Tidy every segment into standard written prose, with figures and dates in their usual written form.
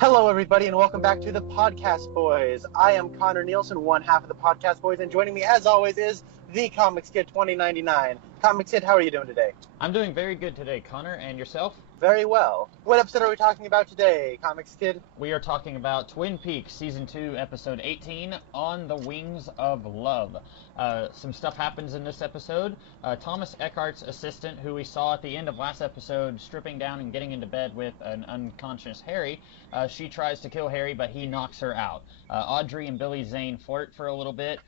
Hello, everybody, and welcome back to the Podcast Boys. I am Connor Nielsen, one half of the Podcast Boys, and joining me, as always, is the Comics Kid 2099. Comics Kid, how are you doing today? I'm doing very good today, Connor, and yourself? Very well. What episode are we talking about today, Comics Kid? We are talking about Twin Peaks Season 2, Episode 18, On the Wings of Love. Some stuff happens in this episode. Thomas Eckart's assistant, who we saw at the end of last episode stripping down and getting into bed with an unconscious Harry, she tries to kill Harry, but he knocks her out. Audrey and Billy Zane flirt for a little bit.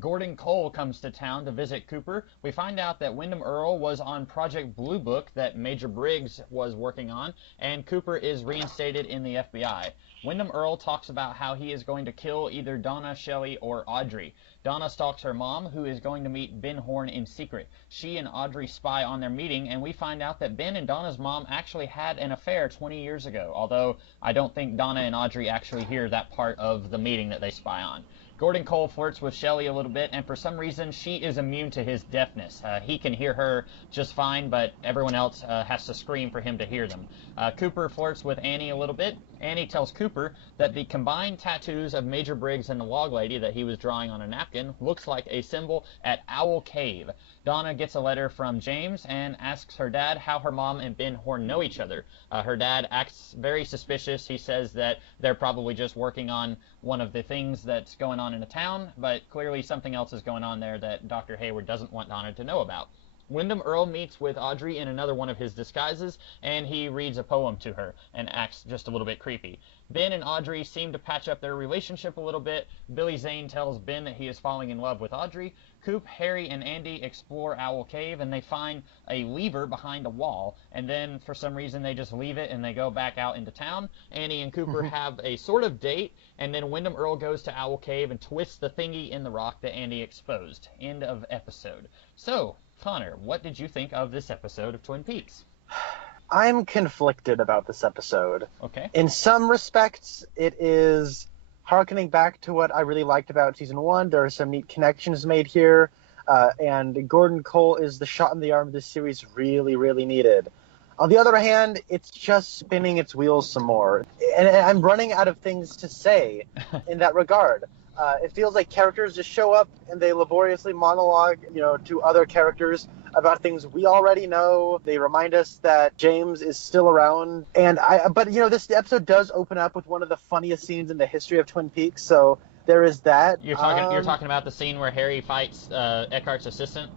Gordon Cole comes to town to visit Cooper. We find out that Windom Earle was on Project Blue Book that Major Briggs was working on, and Cooper is reinstated in the FBI. Windom Earle talks about how he is going to kill either Donna, Shelley, or Audrey. Donna stalks her mom, who is going to meet Ben Horne in secret. She and Audrey spy on their meeting, and we find out that Ben and Donna's mom actually had an affair 20 years ago, although I don't think Donna and Audrey actually hear that part of the meeting that they spy on. Gordon Cole flirts with Shelley a little bit, and for some reason, she is immune to his deafness. He can hear her just fine, but everyone else has to scream for him to hear them. Cooper flirts with Annie a little bit. Annie tells Cooper that the combined tattoos of Major Briggs and the Log Lady that he was drawing on a napkin looks like a symbol at Owl Cave. Donna gets a letter from James and asks her dad how her mom and Ben Horne know each other. Her dad acts very suspicious. He says that they're probably just working on one of the things that's going on in the town, but clearly something else is going on there that Dr. Hayward doesn't want Donna to know about. Windom Earle meets with Audrey in another one of his disguises, and he reads a poem to her and acts just a little bit creepy. Ben and Audrey seem to patch up their relationship a little bit. Billy Zane tells Ben that he is falling in love with Audrey. Coop, Harry, and Andy explore Owl Cave, and they find a lever behind a wall, and then for some reason they just leave it and they go back out into town. Annie and Cooper have a sort of date, and then Windom Earle goes to Owl Cave and twists the thingy in the rock that Andy exposed. End of episode. So, Connor, what did you think of this episode of Twin Peaks? I'm conflicted about this episode. Okay. In some respects, it is harkening back to what I really liked about Season 1. There are some neat connections made here, and Gordon Cole is the shot in the arm this series really, really needed. On the other hand, it's just spinning its wheels some more, and I'm running out of things to say in that regard. It feels like characters just show up and they laboriously monologue, to other characters about things we already know. They remind us that James is still around. But this episode does open up with one of the funniest scenes in the history of Twin Peaks, so there is that. You're talking about the scene where Harry fights Eckhart's assistant?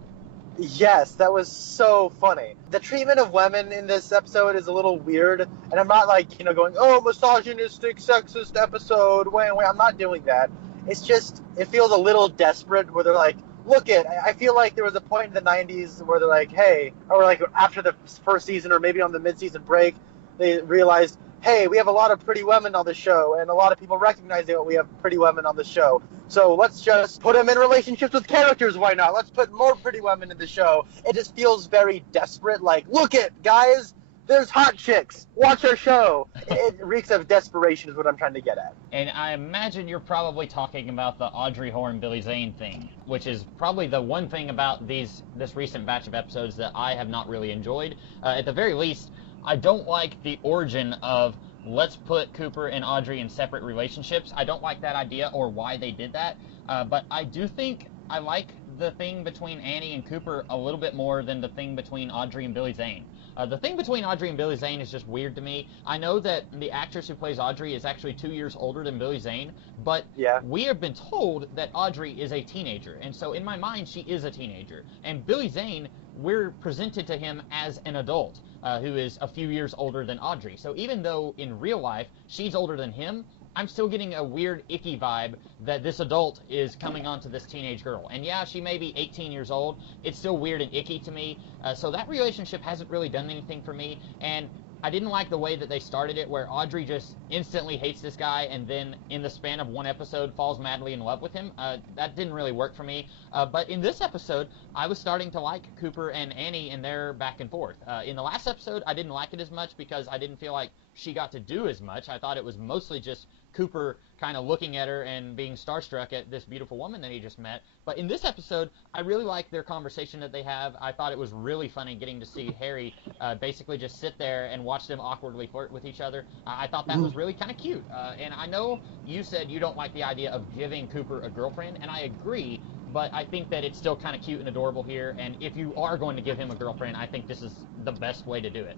Yes, that was so funny. The treatment of women in this episode is a little weird, and I'm not going, oh, misogynistic, sexist episode. Wait, I'm not doing that. It's just, it feels a little desperate where they're like, look it, I feel like there was a point in the 90s where they're like, hey, or like after the first season or maybe on the mid-season break, they realized, hey, we have a lot of pretty women on the show, and a lot of people recognize that we have pretty women on the show. So let's just put them in relationships with characters, why not? Let's put more pretty women in the show. It just feels very desperate, like, look it, guys, there's hot chicks. Watch our show. It reeks of desperation is what I'm trying to get at. And I imagine you're probably talking about the Audrey Horne, Billy Zane thing, which is probably the one thing about this recent batch of episodes that I have not really enjoyed. At the very least, I don't like the origin of let's put Cooper and Audrey in separate relationships. I don't like that idea or why they did that. But I do think I like the thing between Annie and Cooper a little bit more than the thing between Audrey and Billy Zane. The thing between Audrey and Billy Zane is just weird to me. I know that the actress who plays Audrey is actually 2 years older than Billy Zane, but we have been told that Audrey is a teenager, and so in my mind, she is a teenager. And Billy Zane, we're presented to him as an adult who is a few years older than Audrey. So even though in real life she's older than him, I'm still getting a weird, icky vibe that this adult is coming onto this teenage girl. And yeah, she may be 18 years old. It's still weird and icky to me. So that relationship hasn't really done anything for me. And I didn't like the way that they started it, where Audrey just instantly hates this guy and then in the span of one episode falls madly in love with him. That didn't really work for me. But in this episode, I was starting to like Cooper and Annie and their back and forth. In the last episode, I didn't like it as much because I didn't feel like she got to do as much. I thought it was mostly just Cooper kind of looking at her and being starstruck at this beautiful woman that he just met. But in this episode, I really like their conversation that they have. I thought it was really funny getting to see Harry basically just sit there and watch them awkwardly flirt with each other. I thought that was really kind of cute. And I know you said you don't like the idea of giving Cooper a girlfriend, and I agree, but I think that it's still kind of cute and adorable here. And if you are going to give him a girlfriend, I think this is the best way to do it.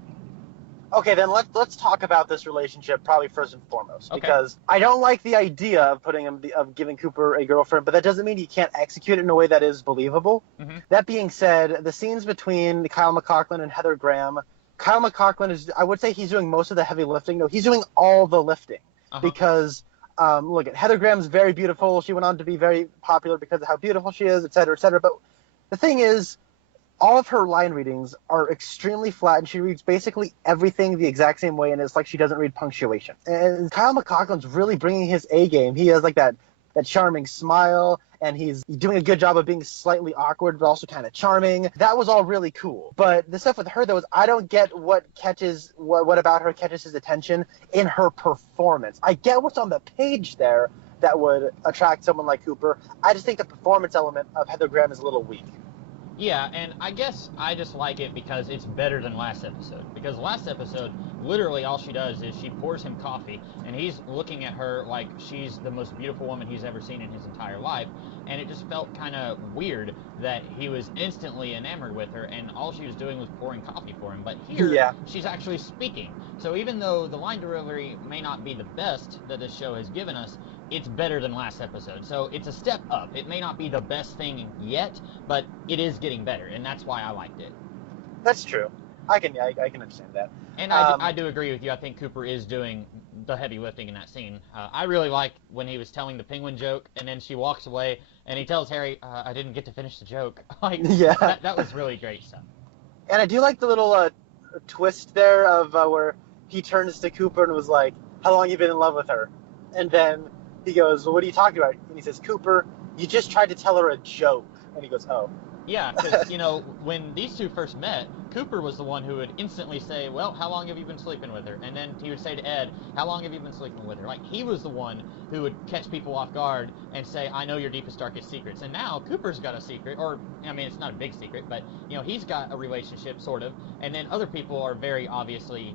Okay, then let's talk about this relationship probably first and foremost, Okay. because I don't like the idea of giving Cooper a girlfriend, but that doesn't mean you can't execute it in a way that is believable. Mm-hmm. That being said, the scenes between Kyle MacLachlan and Heather Graham, Kyle MacLachlan is, I would say he's doing most of the heavy lifting. No, he's doing all the lifting because look at Heather Graham's very beautiful. She went on to be very popular because of how beautiful she is, et cetera, et cetera. But the thing is, all of her line readings are extremely flat, and she reads basically everything the exact same way, and it's like she doesn't read punctuation. And Kyle MacLachlan's really bringing his A game. He has like that charming smile, and he's doing a good job of being slightly awkward, but also kind of charming. That was all really cool. But the stuff with her, though, is I don't get what about her catches his attention in her performance. I get what's on the page there that would attract someone like Cooper. I just think the performance element of Heather Graham is a little weak. Yeah, and I guess I just like it because it's better than last episode. Because last episode, literally all she does is she pours him coffee, and he's looking at her like she's the most beautiful woman he's ever seen in his entire life. And it just felt kind of weird that he was instantly enamored with her, and all she was doing was pouring coffee for him. But here, she's actually speaking. So even though the line delivery may not be the best that this show has given us, it's better than last episode. So it's a step up. It may not be the best thing yet, but it is getting better, and that's why I liked it. That's true. I can understand that. And I do agree with you. I think Cooper is doing the heavy lifting in that scene. I really liked when he was telling the penguin joke, and then she walks away, and he tells Harry, I didn't get to finish the joke. That was really great stuff. And I do like the little twist there of where he turns to Cooper and was like, how long have you been in love with her? And then he goes, well, what are you talking about? And he says, Cooper, you just tried to tell her a joke. And he goes, oh. Yeah, because, when these two first met, Cooper was the one who would instantly say, well, how long have you been sleeping with her? And then he would say to Ed, how long have you been sleeping with her? Like, he was the one who would catch people off guard and say, I know your deepest, darkest secrets. And now Cooper's got a secret, or, it's not a big secret, but, he's got a relationship, sort of, and then other people are very obviously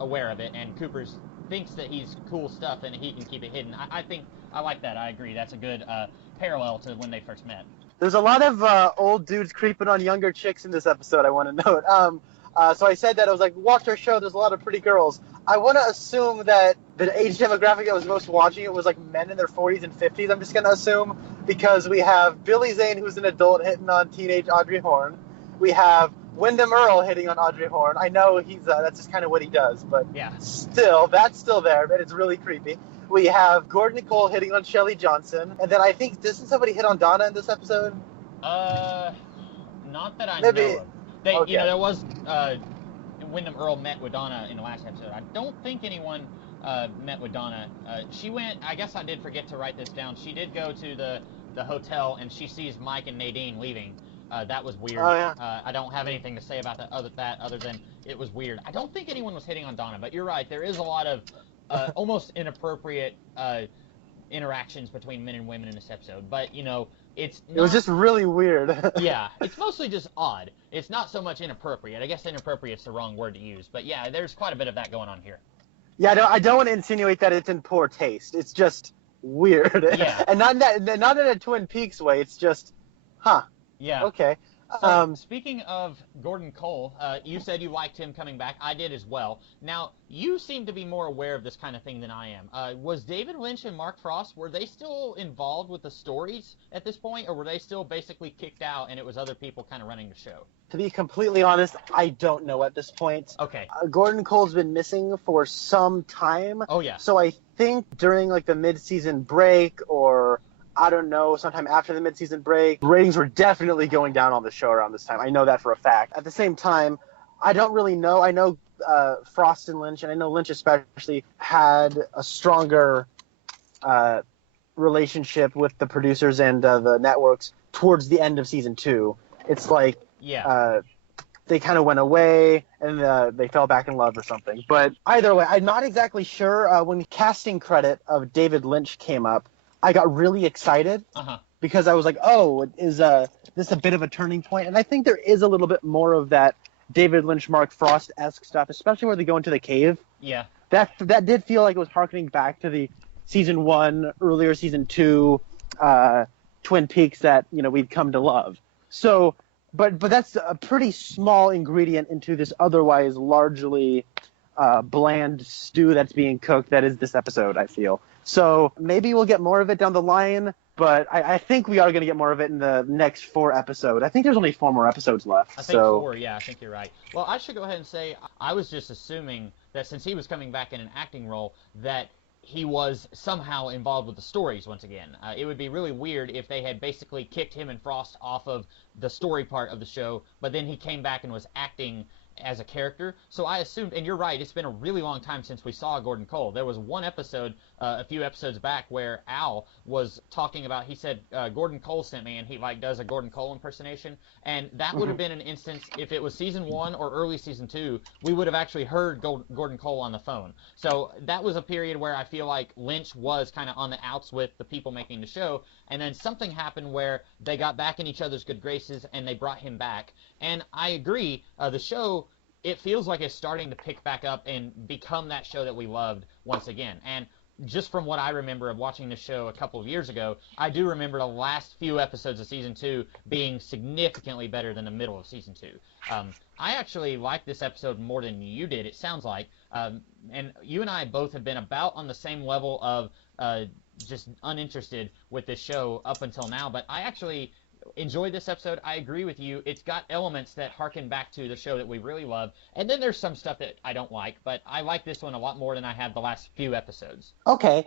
aware of it, and Cooper's thinks that he's cool stuff and he can keep it hidden. I think I like that. I agree. That's a good parallel to when they first met. There's a lot of old dudes creeping on younger chicks in this episode, I want to note. So I said that I was like, watch our show, there's a lot of pretty girls. I want to assume that the age demographic that was most watching it was like men in their 40s and 50s, I'm just going to assume, because we have Billy Zane, who's an adult, hitting on teenage Audrey Horne. We have Wyndham Earl hitting on Audrey Horne. I know he's that's just kind of what he does, but still, that's still there, and it's really creepy. We have Gordon Nicole hitting on Shelley Johnson, and then I think, doesn't somebody hit on Donna in this episode? Not that I know of. There was, Wyndham Earl met with Donna in the last episode. I don't think anyone met with Donna. She went, I guess I did forget to write this down, she did go to the hotel, and she sees Mike and Nadine leaving. That was weird. Oh, yeah. I don't have anything to say about that other than it was weird. I don't think anyone was hitting on Donna, but you're right. There is a lot of almost inappropriate interactions between men and women in this episode. But, it was just really weird. Yeah, it's mostly just odd. It's not so much inappropriate. I guess inappropriate's the wrong word to use. But, yeah, there's quite a bit of that going on here. Yeah, I don't want to insinuate that it's in poor taste. It's just weird. Yeah. And not in a Twin Peaks way. It's just, huh. Yeah. Okay. So, speaking of Gordon Cole, you said you liked him coming back. I did as well. Now, you seem to be more aware of this kind of thing than I am. Was David Lynch and Mark Frost, were they still involved with the stories at this point, or were they still basically kicked out and it was other people kind of running the show? To be completely honest, I don't know at this point. Okay. Gordon Cole's been missing for some time. Oh, yeah. So I think during, the mid-season break, or I don't know, sometime after the mid-season break, ratings were definitely going down on the show around this time. I know that for a fact. At the same time, I don't really know. I know Frost and Lynch, and I know Lynch especially, had a stronger relationship with the producers and the networks towards the end of season 2. It's like they kind of went away and they fell back in love or something. But either way, I'm not exactly sure. When the casting credit of David Lynch came up, I got really excited because I was like, oh, is this a bit of a turning point? And I think there is a little bit more of that David Lynch, Mark Frost-esque stuff, especially where they go into the cave. Yeah. That did feel like it was harkening back to the season 1, earlier season 2 Twin Peaks that, we'd come to love. So, but that's a pretty small ingredient into this otherwise largely bland stew that's being cooked that is this episode, I feel. So maybe we'll get more of it down the line, but I think we are going to get more of it in the next 4 episodes. I think there's only 4 more episodes left. I think 4, yeah, I think you're right. Well, I should go ahead and say I was just assuming that since he was coming back in an acting role, that he was somehow involved with the stories once again. It would be really weird if they had basically kicked him and Frost off of the story part of the show, but then he came back and was acting as a character. So I assumed, and you're right, it's been a really long time since we saw Gordon Cole. There was one episode, a few episodes back, where Al was talking about, he said, Gordon Cole sent me, and he does a Gordon Cole impersonation, and that would have been an instance, if it was season 1 or early season 2, we would have actually heard Gordon Cole on the phone. So that was a period where I feel like Lynch was kind of on the outs with the people making the show, and then something happened where they got back in each other's good graces, and they brought him back. And I agree, the show, it feels like it's starting to pick back up and become that show that we loved once again. And just from what I remember of watching the show a couple of years ago, I do remember the last few episodes of season 2 being significantly better than the middle of season 2. I actually liked this episode more than you did, it sounds like. And you and I both have been about on the same level of just uninterested with this show up until now, but I actually enjoyed this episode. I agree with you. It's got elements that harken back to the show that we really love, and then there's some stuff that I don't like, but I like this one a lot more than I have the last few episodes. Okay,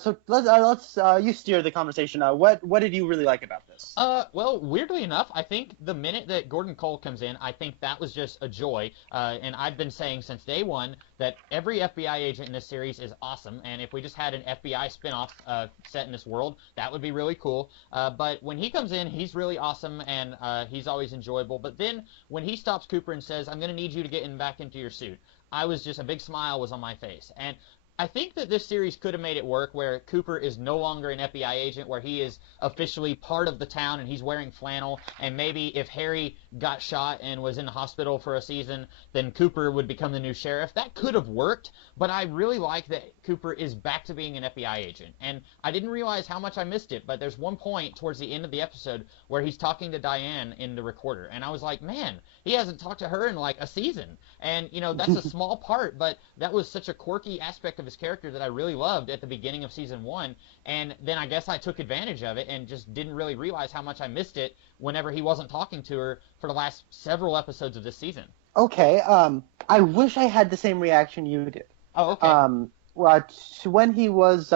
so let's you steer the conversation. What did you really like about this? Well, weirdly enough, I think the minute that Gordon Cole comes in, I think that was just a joy, and I've been saying since day one that every FBI agent in this series is awesome, and if we just had an FBI spinoff set in this world, that would be really cool. But when he comes in, he's really awesome, and he's always enjoyable. But then when he stops Cooper and says, I'm going to need you to get back into your suit, I was just, a big smile was on my face. And I think that this series could have made it work where Cooper is no longer an FBI agent, where he is officially part of the town and he's wearing flannel, and maybe if Harry got shot and was in the hospital for a season, then Cooper would become the new sheriff. That could have worked, but I really like that Cooper is back to being an FBI agent, and I didn't realize how much I missed it, but there's one point towards the end of the episode where he's talking to Diane in the recorder, and I was like, man, he hasn't talked to her in like a season, and that's a small part, but that was such a quirky aspect of his character that I really loved at the beginning of season 1, and then I guess I took advantage of it and just didn't really realize how much I missed it whenever he wasn't talking to her for the last several episodes of this season. Okay, I wish I had the same reaction you did. Oh, okay. Well, when he was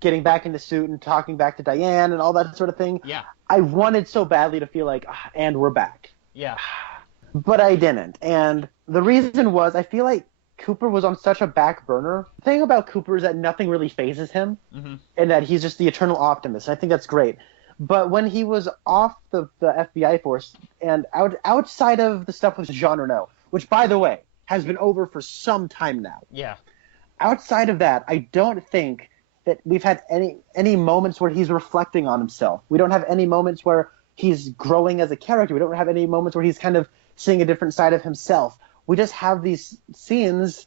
getting back in the suit and talking back to Diane and all that sort of thing, yeah, I wanted so badly to feel like, and we're back. Yeah. But I didn't, and the reason was I feel like Cooper was on such a back burner. The thing about Cooper is that nothing really phases him, and that he's just the eternal optimist. I think that's great. But when he was off the FBI force and outside of the stuff with Jean Renault, which, by the way, has been over for some time now. Yeah. Outside of that, I don't think that we've had any moments where he's reflecting on himself. We don't have any moments where he's growing as a character. We don't have any moments where he's kind of seeing a different side of himself. We just have these scenes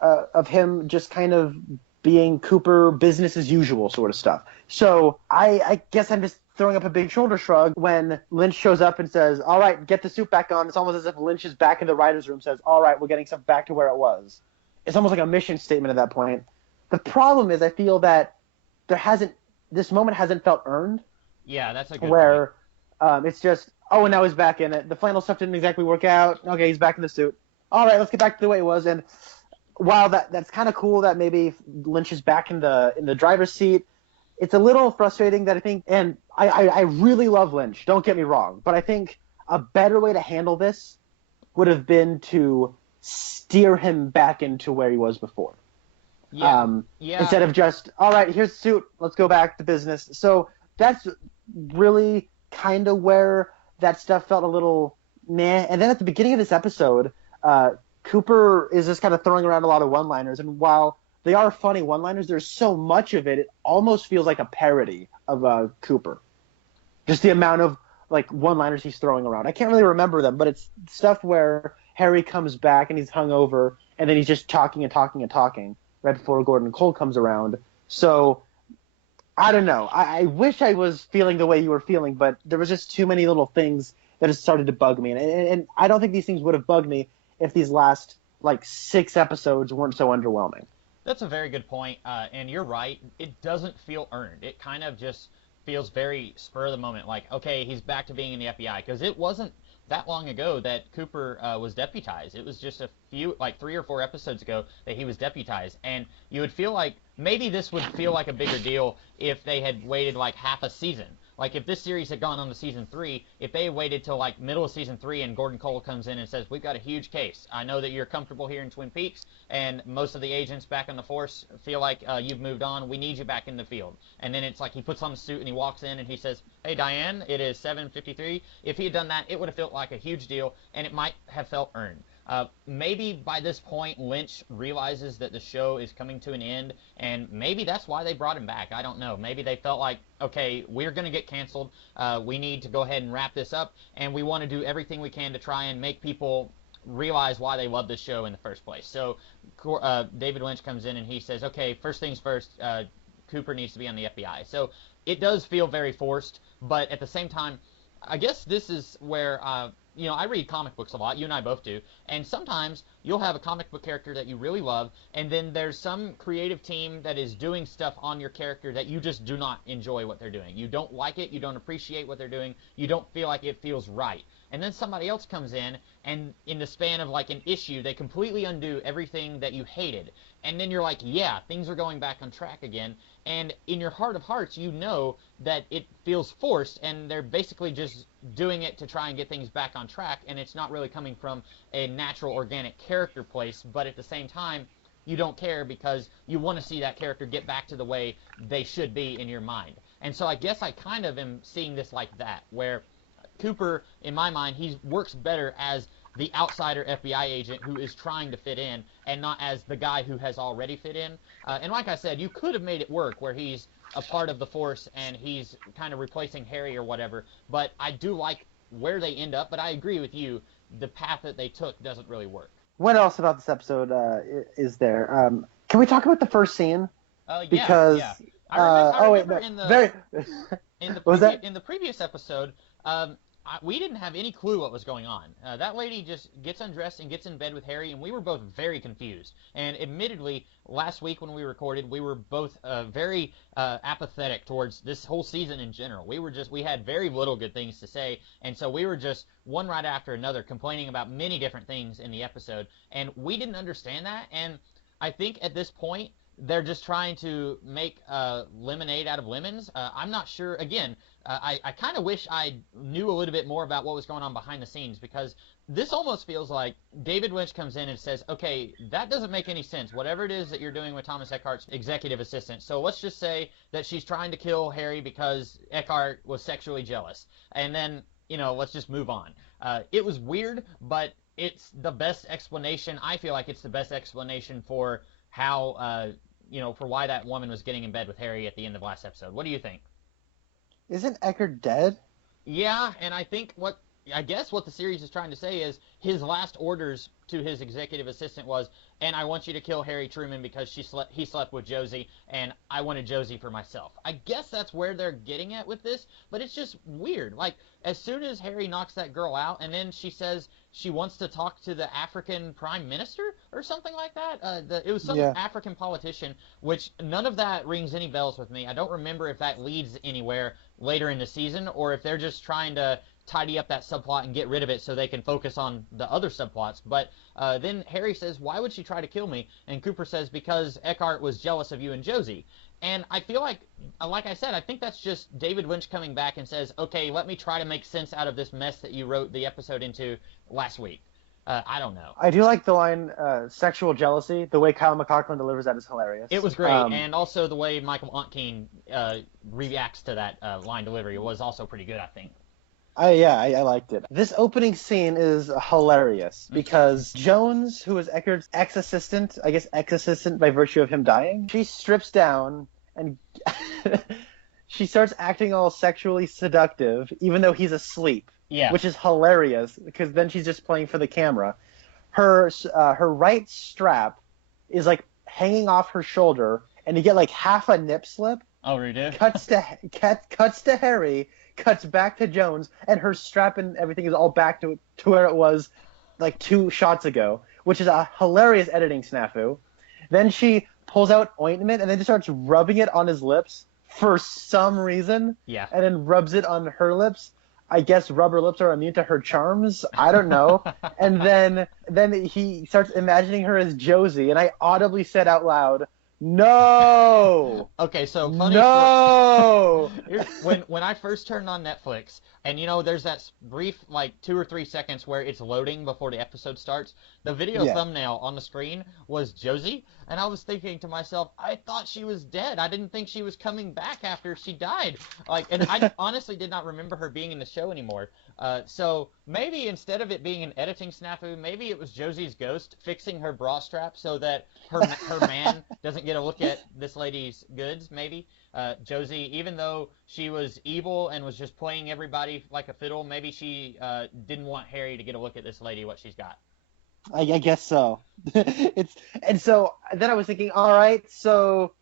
of him just kind of being Cooper, business as usual sort of stuff. So I guess I'm just throwing up a big shoulder shrug when Lynch shows up and says, all right, get the suit back on. It's almost as if Lynch is back in the writer's room, says, all right, we're getting stuff back to where it was. It's almost like a mission statement at that point. The problem is I feel that this moment hasn't felt earned. Yeah, that's a good where it's just, and now he's back in it. The flannel stuff didn't exactly work out. Okay, he's back in the suit. All right, let's get back to the way it was. And while that's kind of cool that maybe Lynch is back in the driver's seat, it's a little frustrating that I think, and I really love Lynch, don't get me wrong, but I think a better way to handle this would have been to steer him back into where he was before. Yeah. Instead of just, all right, here's the suit, let's go back to business. So that's really kind of where that stuff felt a little meh. And then at the beginning of this episode, Cooper is just kind of throwing around a lot of one-liners, and while they are funny one-liners, there's so much of it, it almost feels like a parody of Cooper. Just the amount of like one-liners he's throwing around. I can't really remember them, but it's stuff where Harry comes back and he's hungover, and then he's just talking and talking and talking right before Gordon Cole comes around. So I don't know. I wish I was feeling the way you were feeling, but there was just too many little things that have started to bug me, and I don't think these things would have bugged me if these last like 6 episodes weren't so underwhelming. That's a very good point, and you're right. It doesn't feel earned. It kind of just feels very spur of the moment, like, okay, he's back to being in the FBI, because it wasn't that long ago that Cooper was deputized. It was just a few, like 3 or 4 episodes ago that he was deputized, and you would feel like maybe this would feel like a bigger deal if they had waited like half a season. Like if this series had gone on to season 3, if they had waited till like middle of season 3 and Gordon Cole comes in and says, we've got a huge case. I know that you're comfortable here in Twin Peaks and most of the agents back on the force feel like you've moved on. We need you back in the field. And then it's like he puts on a suit and he walks in and he says, hey Diane, it is 7:53. If he had done that, it would have felt like a huge deal and it might have felt earned. Maybe by this point Lynch realizes that the show is coming to an end, and maybe that's why they brought him back. I don't know. Maybe they felt like, okay, we're going to get canceled. We need to go ahead and wrap this up, and we want to do everything we can to try and make people realize why they love this show in the first place. So David Lynch comes in and he says, okay, first things first, Cooper needs to be on the FBI. So it does feel very forced, but at the same time, I guess this is where I read comic books a lot. You and I both do. And sometimes you'll have a comic book character that you really love, and then there's some creative team that is doing stuff on your character that you just do not enjoy what they're doing. You don't like it. You don't appreciate what they're doing. You don't feel like it feels right. And then somebody else comes in, and in the span of like an issue, they completely undo everything that you hated. And then you're like, yeah, things are going back on track again. And in your heart of hearts, you know that it feels forced, and they're basically just doing it to try and get things back on track, and it's not really coming from a natural, organic character place, but at the same time, you don't care because you want to see that character get back to the way they should be in your mind. And so I guess I kind of am seeing this like that, where Cooper, in my mind, he works better as the outsider FBI agent who is trying to fit in and not as the guy who has already fit in. And like I said, you could have made it work where he's a part of the force and he's kind of replacing Harry or whatever, but I do like where they end up, but I agree with you, the path that they took doesn't really work. What else about this episode is there? Can we talk about the first scene? Because yeah. I remember in the previous episode, we didn't have any clue what was going on. That lady just gets undressed and gets in bed with Harry, and we were both very confused. And admittedly, last week when we recorded, we were both very apathetic towards this whole season in general. We had very little good things to say, and so we were just one right after another complaining about many different things in the episode, and we didn't understand that. And I think at this point, they're just trying to make lemonade out of lemons. I'm not sure. Again, I kind of wish I knew a little bit more about what was going on behind the scenes, because this almost feels like David Lynch comes in and says, okay, that doesn't make any sense, whatever it is that you're doing with Thomas Eckhart's executive assistant. So let's just say that she's trying to kill Harry because Eckhart was sexually jealous. And then, let's just move on. It was weird, but it's the best explanation. I feel like it's the best explanation for how, for why that woman was getting in bed with Harry at the end of last episode. What do you think? Isn't Eckhart dead? Yeah, and I think what the series is trying to say is his last orders to his executive assistant was, and I want you to kill Harry Truman because he slept with Josie, and I wanted Josie for myself. I guess that's where they're getting at with this, but it's just weird. Like, as soon as Harry knocks that girl out, and then she says she wants to talk to the African prime minister or something like that. It was some African politician, which none of that rings any bells with me. I don't remember if that leads anywhere later in the season, or if they're just trying to tidy up that subplot and get rid of it so they can focus on the other subplots. But then Harry says, why would she try to kill me? And Cooper says, because Eckhart was jealous of you and Josie. And I feel like I said, I think that's just David Lynch coming back and says, okay, let me try to make sense out of this mess that you wrote the episode into last week. I don't know. I do like the line, sexual jealousy. The way Kyle MacLachlan delivers that is hilarious. It was great. And also the way Michael Ontkean reacts to that line delivery was also pretty good, I think. I liked it. This opening scene is hilarious because Jones, who is Eckart's ex-assistant, I guess ex-assistant by virtue of him dying, she strips down and she starts acting all sexually seductive, even though he's asleep. Yeah. Which is hilarious because then she's just playing for the camera. Her right strap is like hanging off her shoulder, and you get like half a nip slip. Oh, really? Cuts to Harry, cuts back to Jones, and her strap and everything is all back to where it was like 2 shots ago, which is a hilarious editing snafu. Then she pulls out ointment and then just starts rubbing it on his lips for some reason. Yeah. And then rubs it on her lips. I guess rubber lips are immune to her charms. I don't know. And then he starts imagining her as Josie, and I audibly said out loud, "No." Okay, so funny. No. When I first turned on Netflix, and there's that brief like 2 or 3 seconds where it's loading before the episode starts. The video thumbnail on the screen was Josie, and I was thinking to myself, I thought she was dead. I didn't think she was coming back after she died. And I honestly did not remember her being in the show anymore. So maybe instead of it being an editing snafu, maybe it was Josie's ghost fixing her bra strap so that her man doesn't get a look at this lady's goods. Maybe Josie, even though she was evil and was just playing everybody like a fiddle, maybe she didn't want Harry to get a look at this lady, what she's got. I guess so. And so then I was thinking, all right, so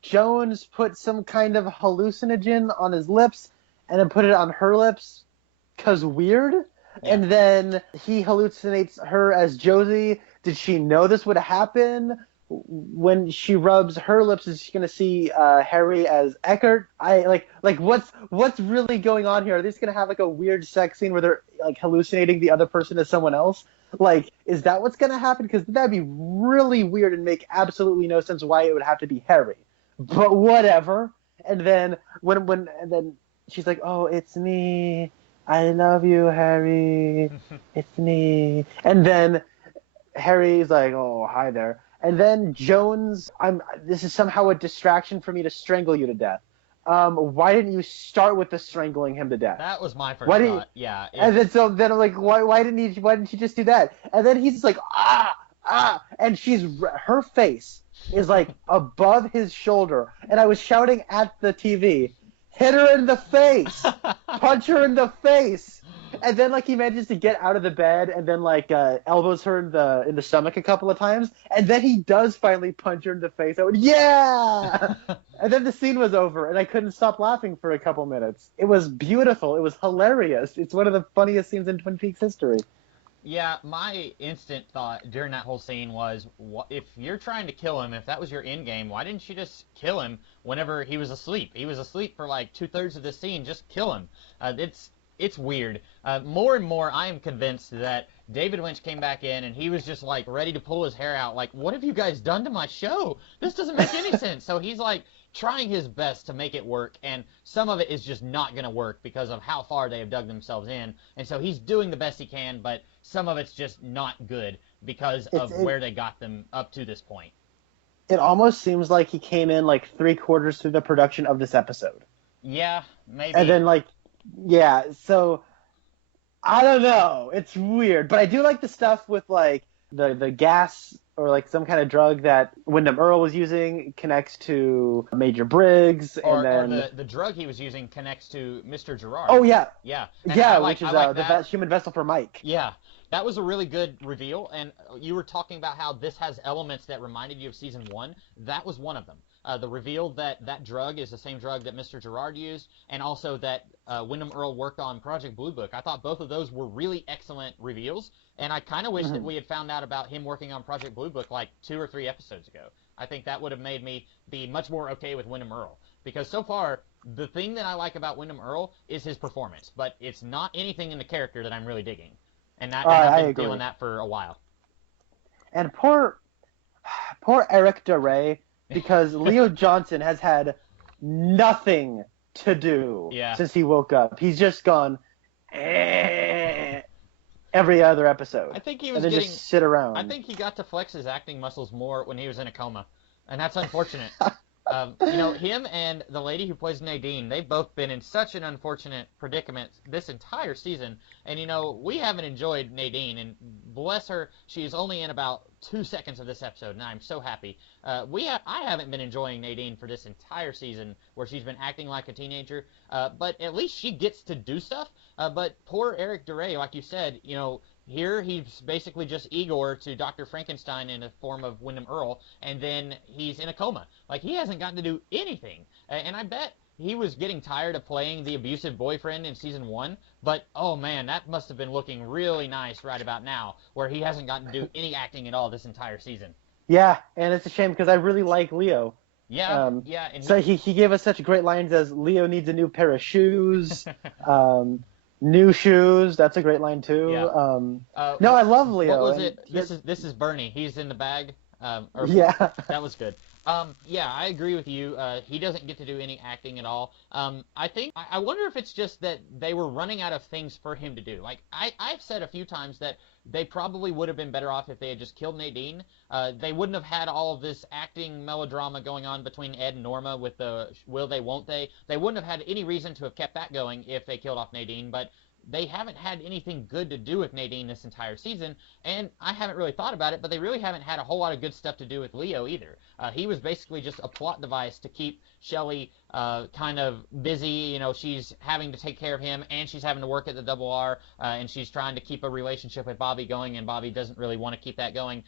Jones put some kind of hallucinogen on his lips and then put it on her lips because weird. Yeah. And then he hallucinates her as Josie. Did she know this would happen? When she rubs her lips, is she gonna see Harry as Eckart? What's really going on here? Are they just gonna have like a weird sex scene where they're like hallucinating the other person as someone else? Like, is that what's gonna happen? Because that'd be really weird and make absolutely no sense why it would have to be Harry. But whatever. And then and then she's like, "Oh, it's me. I love you, Harry. It's me." And then Harry's like, "Oh, hi there." And then Jones, this is somehow a distraction for me to strangle you to death. Why didn't you start with the strangling him to death? That was my first thought. Yeah. And then I'm like, why didn't she just do that? And then he's just like, and her face is like above his shoulder, and I was shouting at the TV, "Hit her in the face! Punch her in the face!" And then like he manages to get out of the bed and then like elbows her in the stomach a couple of times, and then he does finally punch her in the face. I went, "Yeah!" And then the scene was over, and I couldn't stop laughing for a couple minutes. It was beautiful. It was hilarious. It's one of the funniest scenes in Twin Peaks history. Yeah, my instant thought during that whole scene was, if you're trying to kill him, if that was your end game, why didn't you just kill him whenever he was asleep? He was asleep for like 2/3 of the scene. Just kill him. It's weird. More and more, I am convinced that David Lynch came back in and he was just like ready to pull his hair out. Like, what have you guys done to my show? This doesn't make any sense. So he's like trying his best to make it work, and some of it is just not going to work because of how far they have dug themselves in. And so he's doing the best he can, but some of it's just not good because of where they got them up to this point. It almost seems like he came in like 3/4 through the production of this episode. Yeah, maybe. And then yeah, so I don't know. It's weird, but I do like the stuff with like the gas or like some kind of drug that Wyndham Earl was using connects to Major Briggs, or the drug he was using connects to Mr. Gerard. Oh yeah, yeah, which is the human vessel for Mike. Yeah, that was a really good reveal, and you were talking about how this has elements that reminded you of season 1. That was one of them. The reveal that drug is the same drug that Mr. Gerard used, and also that Wyndham Earl worked on Project Blue Book. I thought both of those were really excellent reveals, and I kind of wish that we had found out about him working on Project Blue Book like 2 or 3 episodes ago. I think that would have made me be much more okay with Wyndham Earl, because so far, the thing that I like about Wyndham Earl is his performance, but it's not anything in the character that I'm really digging, and I've been feeling that for a while. And poor Eric DeRay, because Leo Johnson has had nothing to do since he woke up. He's just gone every other episode. I think he was just sit around. I think he got to flex his acting muscles more when he was in a coma, and that's unfortunate. Him and the lady who plays Nadine, they've both been in such an unfortunate predicament this entire season. And, we haven't enjoyed Nadine, and bless her, she's only in about 2 seconds of this episode, and I'm so happy. I haven't been enjoying Nadine for this entire season, where she's been acting like a teenager, but at least she gets to do stuff. But poor Eric DeRay, like you said, here he's basically just Igor to Dr. Frankenstein in a form of Wyndham Earl, and then he's in a coma. Like, he hasn't gotten to do anything. And I bet he was getting tired of playing the abusive boyfriend in season 1, but oh man, that must have been looking really nice right about now, where he hasn't gotten to do any acting at all this entire season. Yeah, and it's a shame because I really like Leo. Yeah, And so he gave us such great lines as Leo needs a new pair of shoes. New shoes. That's a great line too. Yeah. No, I love Leo. What was it? This is Bernie. He's in the bag. Yeah. That was good. Yeah, I agree with you. He doesn't get to do any acting at all. I wonder if it's just that they were running out of things for him to do. Like, I've said a few times that they probably would have been better off if they had just killed Nadine. They wouldn't have had all of this acting melodrama going on between Ed and Norma with the will they, won't they. They wouldn't have had any reason to have kept that going if they killed off Nadine, but they haven't had anything good to do with Nadine this entire season, and I haven't really thought about it, but they really haven't had a whole lot of good stuff to do with Leo either. He was basically just a plot device to keep Shelley kind of busy. She's having to take care of him, and she's having to work at the Double R, and she's trying to keep a relationship with Bobby going, and Bobby doesn't really want to keep that going.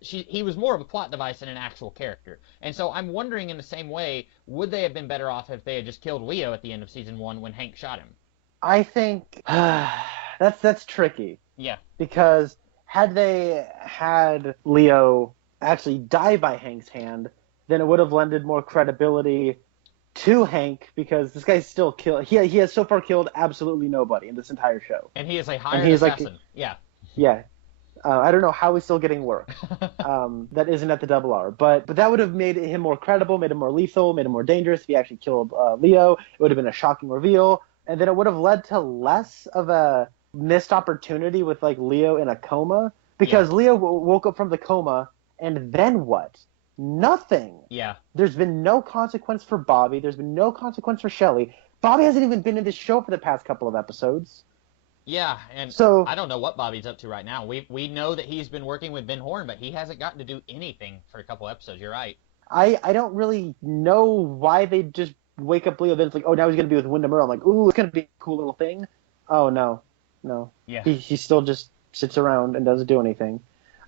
He was more of a plot device than an actual character. And so I'm wondering, in the same way, would they have been better off if they had just killed Leo at the end of season 1 when Hank shot him? I think that's tricky. Yeah. Because had they had Leo actually die by Hank's hand, then it would have lended more credibility to Hank, because this guy's still killed. He has so far killed absolutely nobody in this entire show. And he is a hired assassin. Yeah. Yeah. I don't know how he's still getting work that isn't at the Double R. But that would have made him more credible, made him more lethal, made him more dangerous if he actually killed Leo. It would have been a shocking reveal. And then it would have led to less of a missed opportunity with, like, Leo in a coma. Because Leo woke up from the coma, and then what? Nothing. Yeah. There's been no consequence for Bobby. There's been no consequence for Shelley. Bobby hasn't even been in this show for the past couple of episodes. Yeah, and so I don't know what Bobby's up to right now. We know that he's been working with Ben Horne, but he hasn't gotten to do anything for a couple episodes. You're right. I don't really know why they just wake up Leo, then it's like, oh, now he's going to be with Wyndham Earl. I'm like, ooh, it's going to be a cool little thing. Oh, no. Yeah. He still just sits around and doesn't do anything.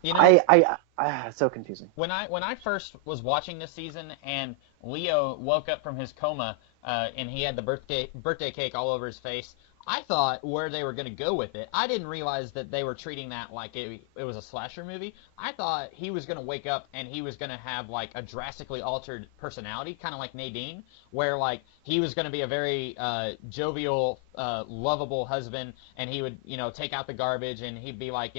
It's so confusing. When I first was watching this season and Leo woke up from his coma and he had the birthday cake all over his face, I thought where they were going to go with it. I didn't realize that they were treating that like it was a slasher movie. I thought he was going to wake up and he was going to have, like, a drastically altered personality, kind of like Nadine, where, like, he was going to be a very jovial, lovable husband, and he would, take out the garbage, and he'd be like,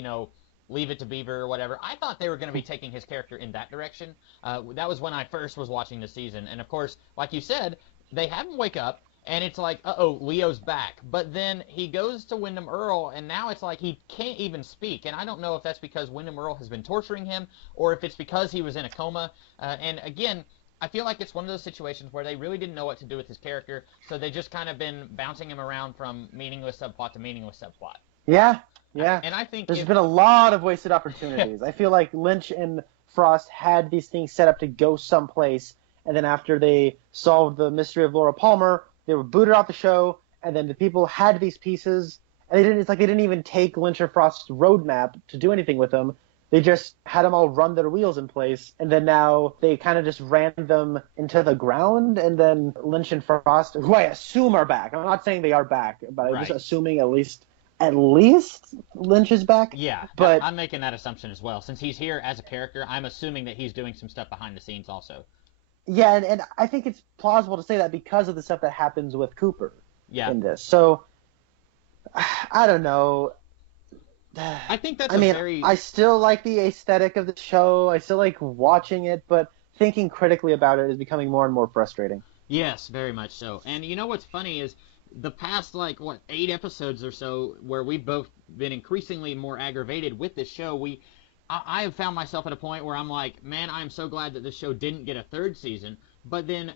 Leave It to Beaver or whatever. I thought they were going to be taking his character in that direction. That was when I first was watching the season. And, of course, like you said, they have him wake up, and it's like, uh-oh, Leo's back. But then he goes to Wyndham Earl, and now it's like he can't even speak. And I don't know if that's because Wyndham Earl has been torturing him or if it's because he was in a coma. And, again, I feel like it's one of those situations where they really didn't know what to do with his character, so they just kind of been bouncing him around from meaningless subplot to meaningless subplot. Yeah. And I think there's been a lot of wasted opportunities. I feel like Lynch and Frost had these things set up to go someplace, and then after they solved the mystery of Laura Palmer, they were booted off the show, and then the people had these pieces, and they didn't even take Lynch or Frost's roadmap to do anything with them. They just had them all run their wheels in place, and then now they kind of just ran them into the ground, and then Lynch and Frost, who I assume are back. I'm not saying they are back, but I'm just assuming at least Lynch is back. Yeah, but I'm making that assumption as well. Since he's here as a character, I'm assuming that he's doing some stuff behind the scenes also. Yeah, and I think it's plausible to say that because of the stuff that happens with Cooper in this. So, I don't know. I think that's I still like the aesthetic of the show. I still like watching it, but thinking critically about it is becoming more and more frustrating. Yes, very much so. And you know what's funny is the past, 8 episodes or so, where we've both been increasingly more aggravated with this show, I have found myself at a point where I'm like, man, I'm so glad that this show didn't get a 3rd season, But then,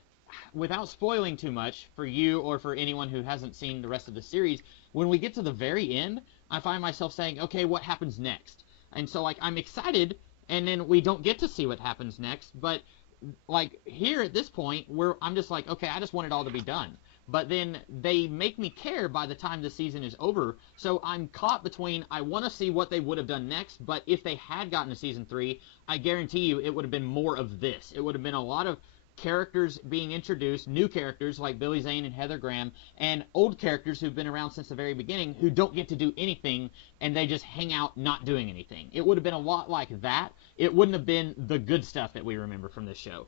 without spoiling too much for you or for anyone who hasn't seen the rest of the series, when we get to the very end, I find myself saying, okay, what happens next? And so, like, I'm excited, and then we don't get to see what happens next, but, like, here at this point, I'm just like, okay, I just want it all to be done. But then they make me care by the time the season is over, so I'm caught between I want to see what they would have done next, but if they had gotten to season 3, I guarantee you it would have been more of this. It would have been a lot of characters being introduced, new characters like Billy Zane and Heather Graham, and old characters who've been around since the very beginning who don't get to do anything, and they just hang out not doing anything. It would have been a lot like that. It wouldn't have been the good stuff that we remember from this show.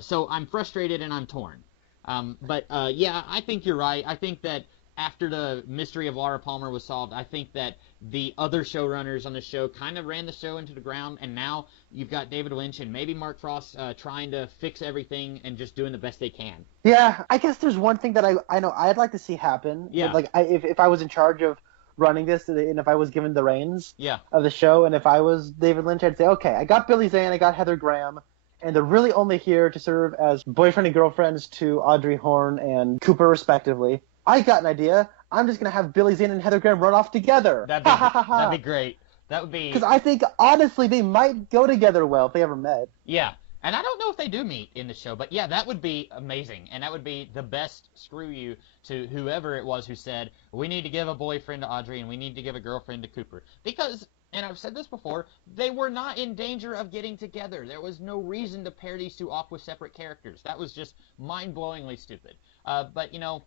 So I'm frustrated and I'm torn. Yeah, I think you're right. I think that after the mystery of Laura Palmer was solved, I think that the other showrunners on the show kind of ran the show into the ground, and now you've got David Lynch and maybe Mark Frost trying to fix everything and just doing the best they can. Yeah, I guess there's one thing that I know I'd like to see happen. Yeah. Like, if I was in charge of running this, and if I was given the reins Yeah. of the show, and if I was David Lynch, I'd say, okay, I got Billy Zane, I got Heather Graham, and they're really only here to serve as boyfriend and girlfriends to Audrey Horne and Cooper, respectively. I got an idea. I'm just going to have Billy Zane and Heather Graham run off together. That'd be great. That would be... Because I think, honestly, they might go together well if they ever met. Yeah. And I don't know if they do meet in the show, but yeah, that would be amazing. And that would be the best screw you to whoever it was who said, we need to give a boyfriend to Audrey and we need to give a girlfriend to Cooper. Because, and I've said this before, they were not in danger of getting together. There was no reason to pair these two off with separate characters. That was just mind-blowingly stupid. But, you know,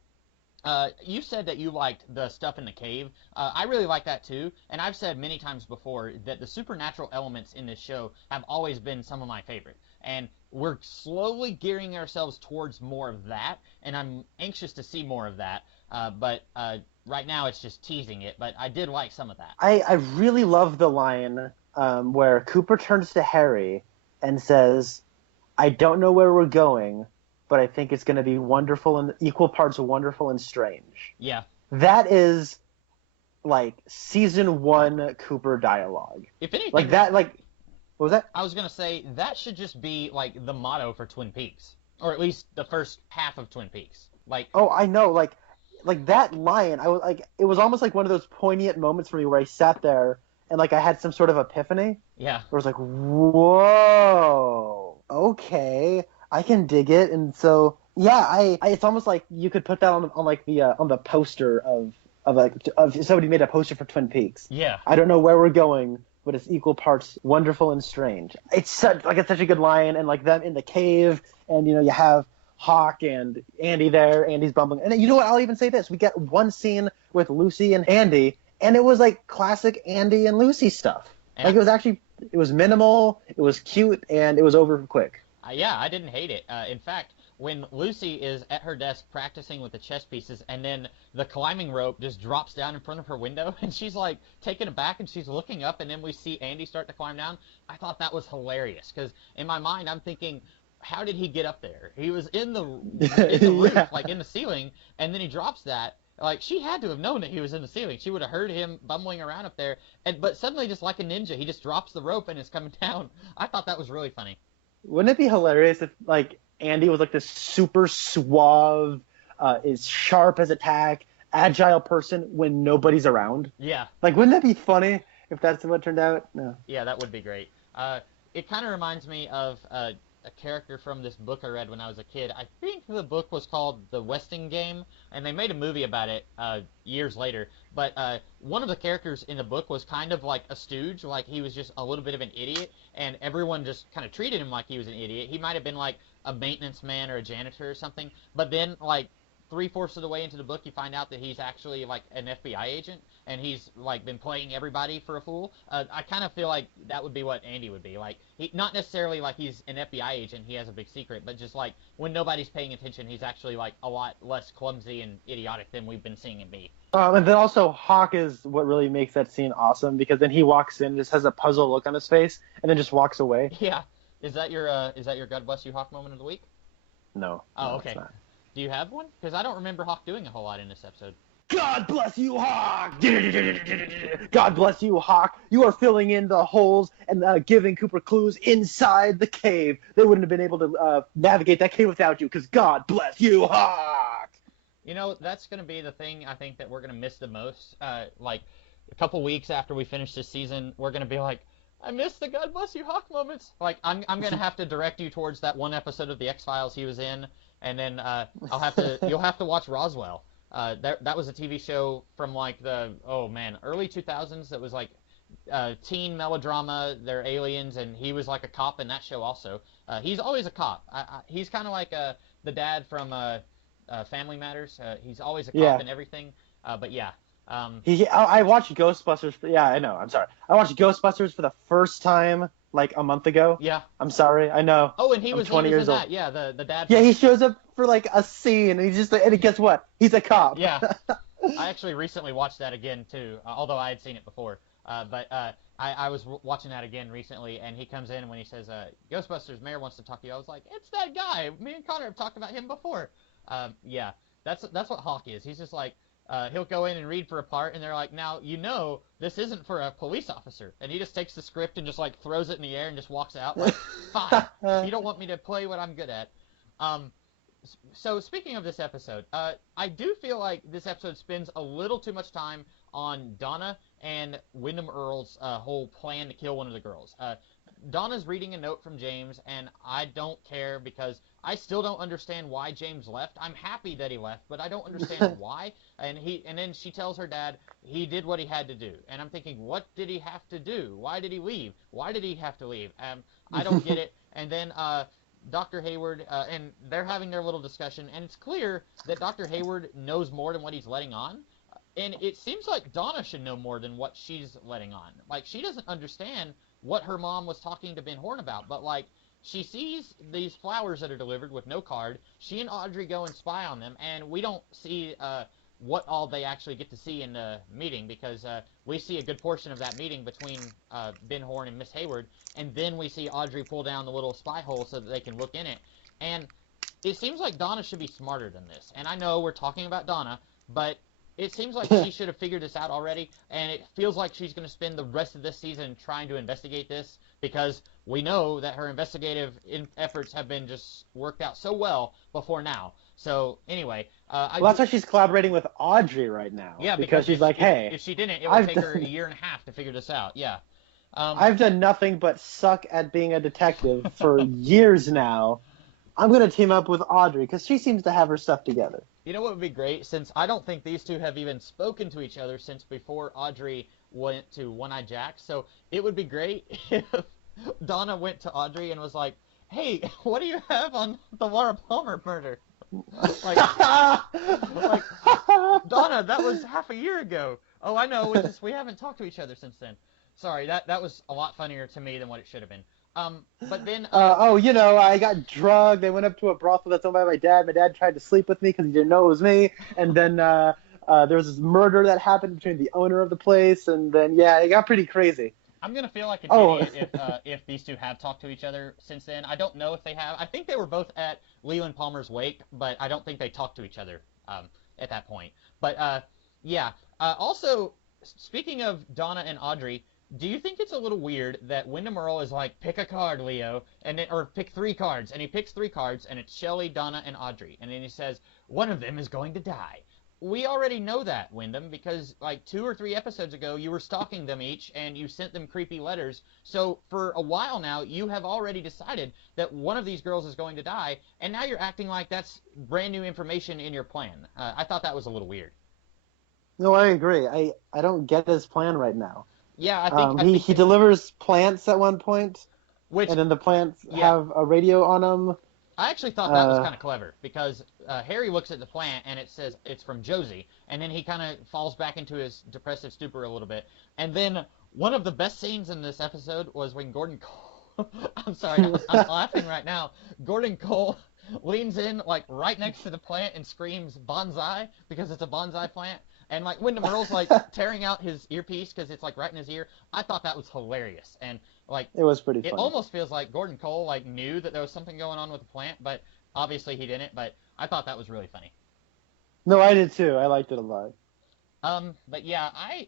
you said that you liked the stuff in the cave. I really like that too, and I've said many times before that the supernatural elements in this show have always been some of my favorite. And we're slowly gearing ourselves towards more of that, and I'm anxious to see more of that. But right now it's just teasing it, but I did like some of that. I really love the line where Cooper turns to Harry and says, I don't know where we're going, but I think it's going to be wonderful and equal parts wonderful and strange. Yeah. That is, like, season 1 Cooper dialogue. If anything... Like, that, like... What was that? I was going to say, that should just be, like, the motto for Twin Peaks. Or at least the first half of Twin Peaks. Like... Oh, I know. Like that line, I was like... It was almost like one of those poignant moments for me where I sat there and, like, I had some sort of epiphany. Yeah. Where I was like, whoa, okay, I can dig it. And so, yeah, it's almost like you could put that on like on the poster of somebody made a poster for Twin Peaks. Yeah. I don't know where we're going, but it's equal parts wonderful and strange. It's such a good line, and like them in the cave, and you know you have Hawk and Andy there. Andy's bumbling, and you know what? I'll even say this: we get one scene with Lucy and Andy, and it was like classic Andy and Lucy stuff. Yeah. Like it was minimal, it was cute, and it was over quick. Yeah, I didn't hate it. In fact, when Lucy is at her desk practicing with the chess pieces, and then the climbing rope just drops down in front of her window, and she's like taken aback, and she's looking up, and then we see Andy start to climb down. I thought that was hilarious, because in my mind I'm thinking, how did he get up there? He was in the roof, Yeah. like in the ceiling, and then he drops that. Like, she had to have known that he was in the ceiling. She would have heard him bumbling around up there, but suddenly, just like a ninja, he just drops the rope and is coming down. I thought that was really funny. Wouldn't it be hilarious if like Andy was like this super suave, is sharp as a tack, agile person when nobody's around? Yeah. Like, wouldn't that be funny if that's what turned out? No. Yeah, that would be great. It kind of reminds me of a character from this book I read when I was a kid. I think the book was called The Westing Game, and they made a movie about it years later. But one of the characters in the book was kind of like a stooge, like he was just a little bit of an idiot, and everyone just kind of treated him like he was an idiot. He might have been like a maintenance man or a janitor or something, but then like 3/4 of the way into the book, you find out that he's actually like an FBI agent, and he's like been playing everybody for a fool. I kind of feel like that would be what Andy would be like. He, not necessarily like he's an FBI agent, he has a big secret, but just like when nobody's paying attention, he's actually like a lot less clumsy and idiotic than we've been seeing him be. And then also Hawk is what really makes that scene awesome, because then he walks in, just has a puzzled look on his face, and then just walks away. Yeah. Is that your God Bless You Hawk moment of the week? No. Oh, no, okay. it's not. Do you have one? Because I don't remember Hawk doing a whole lot in this episode. God bless you, Hawk! God bless you, Hawk. You are filling in the holes and giving Cooper clues inside the cave. They wouldn't have been able to navigate that cave without you, because God bless you, Hawk! You know, that's going to be the thing I think that we're going to miss the most. Like, a couple weeks after we finish this season, we're going to be like, I miss the God bless you, Hawk moments. Like, I'm going to have to direct you towards that one episode of The X-Files he was in, and then you'll have to watch Roswell. That was a TV show from like the early 2000s that was like teen melodrama. They're aliens, and he was like a cop in that show also. He's always a cop. He's kind of like the dad from Family Matters. He's always a cop in everything. But yeah. I watched Ghostbusters. Yeah, I know. I'm sorry. I watched Ghostbusters for the first time like a month ago. Yeah. I'm sorry. I know. Oh, and he was 20 years in old. that. Yeah, the dad. Yeah, he shows up for like a scene, and guess what? He's a cop. Yeah. I actually recently watched that again too, although I had seen it before. I was watching that again recently, and he comes in and when he says, "Ghostbusters, Mayor wants to talk to you," I was like, "It's that guy. Me and Connor have talked about him before." Yeah, that's what Hawk is. He's just like. He'll go in and read for a part, and they're like, now, this isn't for a police officer. And he just takes the script and just, like, throws it in the air and just walks out. Like, fine. You don't want me to play what I'm good at. So, speaking of this episode, I do feel like this episode spends a little too much time on Donna and Wyndham Earle's whole plan to kill one of the girls. Donna's reading a note from James, and I don't care because I still don't understand why James left. I'm happy that he left, but I don't understand why. And then she tells her dad he did what he had to do. And I'm thinking, what did he have to do? Why did he leave? Why did he have to leave? I don't get it. And then Dr. Hayward, and they're having their little discussion, and it's clear that Dr. Hayward knows more than what he's letting on. And it seems like Donna should know more than what she's letting on. Like, she doesn't understand what her mom was talking to Ben Horne about, but, like, she sees these flowers that are delivered with no card. She and Audrey go and spy on them, and we don't see what all they actually get to see in the meeting because we see a good portion of that meeting between Ben Horne and Miss Hayward, and then we see Audrey pull down the little spy hole so that they can look in it. And it seems like Donna should be smarter than this. And I know we're talking about Donna, but it seems like she should have figured this out already, and it feels like she's going to spend the rest of this season trying to investigate this because we know that her investigative efforts have been just worked out so well before now. So, anyway. That's why she's collaborating with Audrey right now. Yeah, because she's like, hey. If she didn't, it would take her a year and a half to figure this out. Yeah. I've done nothing but suck at being a detective for years now. I'm going to team up with Audrey because she seems to have her stuff together. You know what would be great? Since I don't think these two have even spoken to each other since before Audrey went to One-Eyed Jack. So it would be great if Donna went to Audrey and was like, hey, what do you have on the Laura Palmer murder? Like, Donna, that was half a year ago. Oh, I know. We haven't talked to each other since then. Sorry, that was a lot funnier to me than what it should have been. But then... I got drugged. I went up to a brothel that's owned by my dad. My dad tried to sleep with me because he didn't know it was me. And then there was this murder that happened between the owner of the place. And then, it got pretty crazy. I'm going to feel like an idiot if these two have talked to each other since then. I don't know if they have. I think they were both at Leland Palmer's wake, but I don't think they talked to each other at that point. But, also, speaking of Donna and Audrey... Do you think it's a little weird that Wyndham Earle is like, pick a card, Leo, or pick 3 cards, and he picks 3 cards, and it's Shelley, Donna, and Audrey, and then he says, one of them is going to die. We already know that, Wyndham, because like 2 or 3 episodes ago, you were stalking them each, and you sent them creepy letters, so for a while now, you have already decided that one of these girls is going to die, and now you're acting like that's brand new information in your plan. I thought that was a little weird. No, I agree. I don't get his plan right now. Yeah, I think he delivers plants at one point, and then the plants have a radio on them. I actually thought that was kind of clever because Harry looks at the plant and it says it's from Josie, and then he kind of falls back into his depressive stupor a little bit. And then one of the best scenes in this episode was when Gordon Cole... I'm sorry, I'm laughing right now. Gordon Cole leans in like right next to the plant and screams bonsai because it's a bonsai plant. And, like, Wyndham Earle's, like, tearing out his earpiece because it's, like, right in his ear. I thought that was hilarious. And, like... It was pretty funny. It almost feels like Gordon Cole, like, knew that there was something going on with the plant, but obviously he didn't. But I thought that was really funny. No, I did, too. I liked it a lot. But yeah, I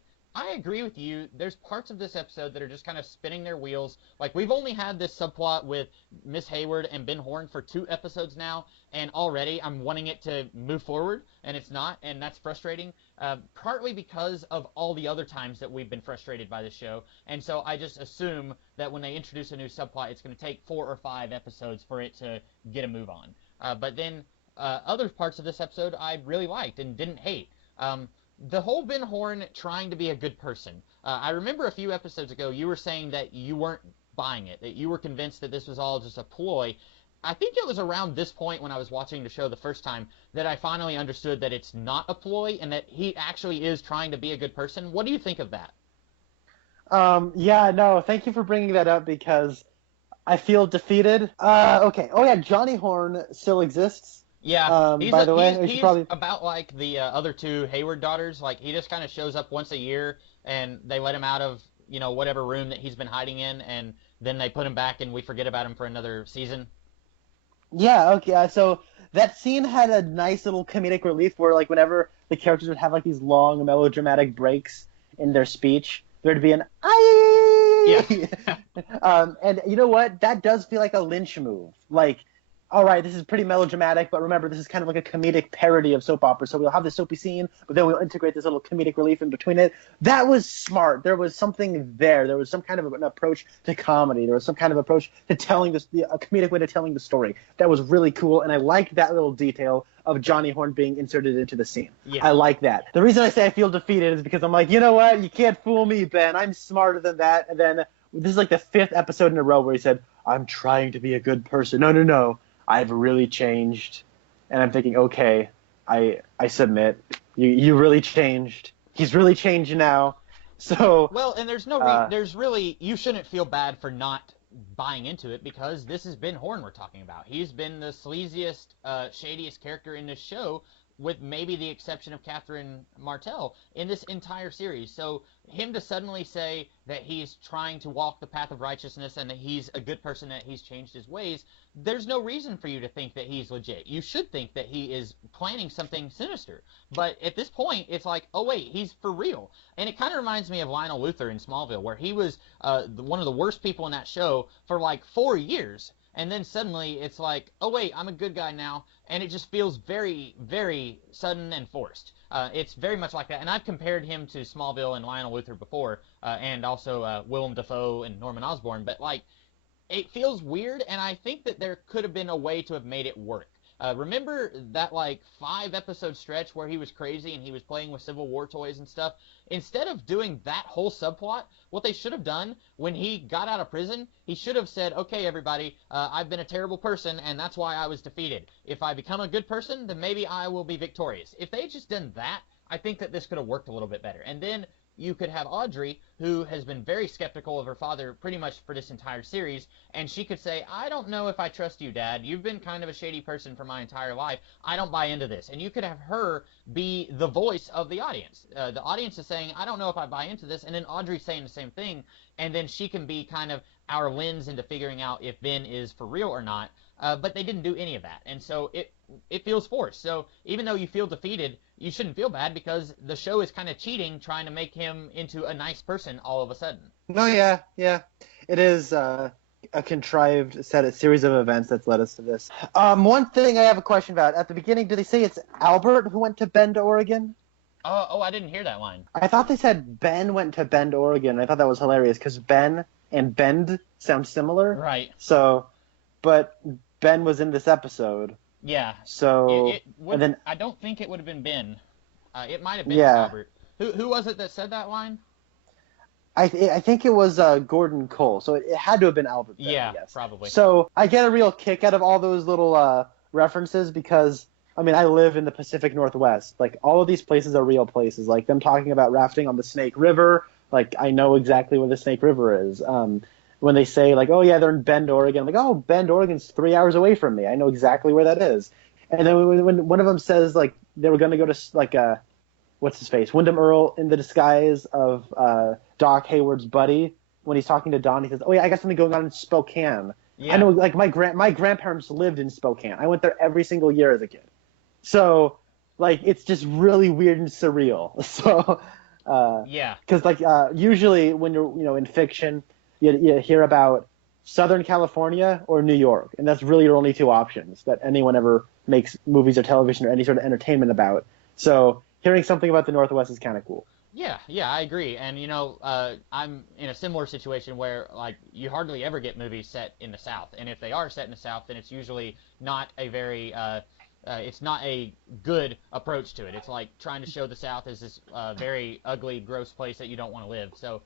agree with you. There's parts of this episode that are just kind of spinning their wheels. Like we've only had this subplot with Miss Hayward and Ben Horn for 2 episodes now, and already I'm wanting it to move forward, and it's not, and that's frustrating. Partly because of all the other times that we've been frustrated by the show, and so I just assume that when they introduce a new subplot, it's going to take 4 or 5 episodes for it to get a move on. But then other parts of this episode I really liked and didn't hate. The whole Ben Horn trying to be a good person. I remember a few episodes ago you were saying that you weren't buying it, that you were convinced that this was all just a ploy. I think it was around this point when I was watching the show the first time that I finally understood that it's not a ploy and that he actually is trying to be a good person. What do you think of that? Yeah, no, thank you for bringing that up because I feel defeated. Okay. Oh yeah, Johnny Horn still exists. Yeah, By the way, he's probably. about like the other two Hayward daughters. Like he just kind of shows up once a year, and they let him out of whatever room that he's been hiding in, and then they put him back, and we forget about him for another season. Yeah, okay. So that scene had a nice little comedic relief where, like, whenever the characters would have like these long melodramatic breaks in their speech, there'd be an Yeah. "aye." And you know what? That does feel like a Lynch move. Like, all right, this is pretty melodramatic, but remember, this is kind of like a comedic parody of soap opera. So we'll have the soapy scene, but then we'll integrate this little comedic relief in between it. That was smart. There was something there. There was some kind of an approach to comedy. There was some kind of approach to telling this, a comedic way to telling the story. That was really cool, and I liked that little detail of Johnny Horn being inserted into the scene. Yeah. I like that. The reason I say I feel defeated is because I'm like, you know what? You can't fool me, Ben. I'm smarter than that. And then this is like the 5th episode in a row where he said, I'm trying to be a good person. No, no, no. I've really changed. And I'm thinking, okay, I submit. You really changed. He's really changed now. So Well, and there's there's really, you shouldn't feel bad for not buying into it because this is Ben Horn we're talking about. He's been the sleaziest, shadiest character in this show, with maybe the exception of Catherine Martell in this entire series. So him to suddenly say that he's trying to walk the path of righteousness and that he's a good person, that he's changed his ways, there's no reason for you to think that he's legit. You should think that he is planning something sinister. But at this point, it's like, oh wait, he's for real. And it kind of reminds me of Lionel Luthor in Smallville, where he was one of the worst people in that show for like 4 years. And then suddenly it's like, oh wait, I'm a good guy now, and it just feels very, very sudden and forced. It's very much like that, and I've compared him to Smallville and Lionel Luthor before, and also Willem Dafoe and Norman Osborn, but like, it feels weird, and I think that there could have been a way to have made it work. Remember that like 5 episode stretch where he was crazy and he was playing with Civil War toys and stuff? Instead of doing that whole subplot, what they should have done when he got out of prison, he should have said, okay, everybody, I've been a terrible person and that's why I was defeated. If I become a good person, then maybe I will be victorious. If they had just done that, I think that this could have worked a little bit better. And then you could have Audrey, who has been very skeptical of her father pretty much for this entire series, and she could say, I don't know if I trust you, Dad. You've been kind of a shady person for my entire life. I don't buy into this. And you could have her be the voice of the audience. The audience is saying, I don't know if I buy into this, and then Audrey saying the same thing, and then she can be kind of our lens into figuring out if Ben is for real or not. But they didn't do any of that, and so it feels forced. So even though you feel defeated, you shouldn't feel bad because the show is kind of cheating, trying to make him into a nice person all of a sudden. No, yeah. It is a contrived series of events that's led us to this. One thing I have a question about. At the beginning, did they say it's Albert who went to Bend, Oregon? Oh, I didn't hear that line. I thought they said Ben went to Bend, Oregon. I thought that was hilarious because Ben and Bend sound similar. Right. So, but Ben was in this episode. Yeah. So, and then I don't think it would have been Ben. It might have been Albert. Who was it that said that line? I think it was Gordon Cole. So it had to have been Albert. Then, yeah, I guess. Probably. So I get a real kick out of all those little references because, I mean, I live in the Pacific Northwest. Like, all of these places are real places. Like, them talking about rafting on the Snake River. Like, I know exactly where the Snake River is. When they say, like, oh, yeah, they're in Bend, Oregon. I'm like, oh, Bend, Oregon's 3 hours away from me. I know exactly where that is. And then when one of them says, like, they were going to go to, like, what's his face? Wyndham Earl in the disguise of Doc Hayward's buddy. When he's talking to Don, he says, oh, yeah, I got something going on in Spokane. Yeah. I know, like, my grandparents lived in Spokane. I went there every single year as a kid. So, like it's just really weird and surreal. So, Yeah. because like usually when you're in fiction, you hear about Southern California or New York, and that's really your only two options that anyone ever makes movies or television or any sort of entertainment about. So hearing something about the Northwest is kind of cool. Yeah, I agree. And I'm in a similar situation where like you hardly ever get movies set in the South, and if they are set in the South, then it's usually not a very it's not a good approach to it. It's like trying to show the South as this very ugly, gross place that you don't want to live. So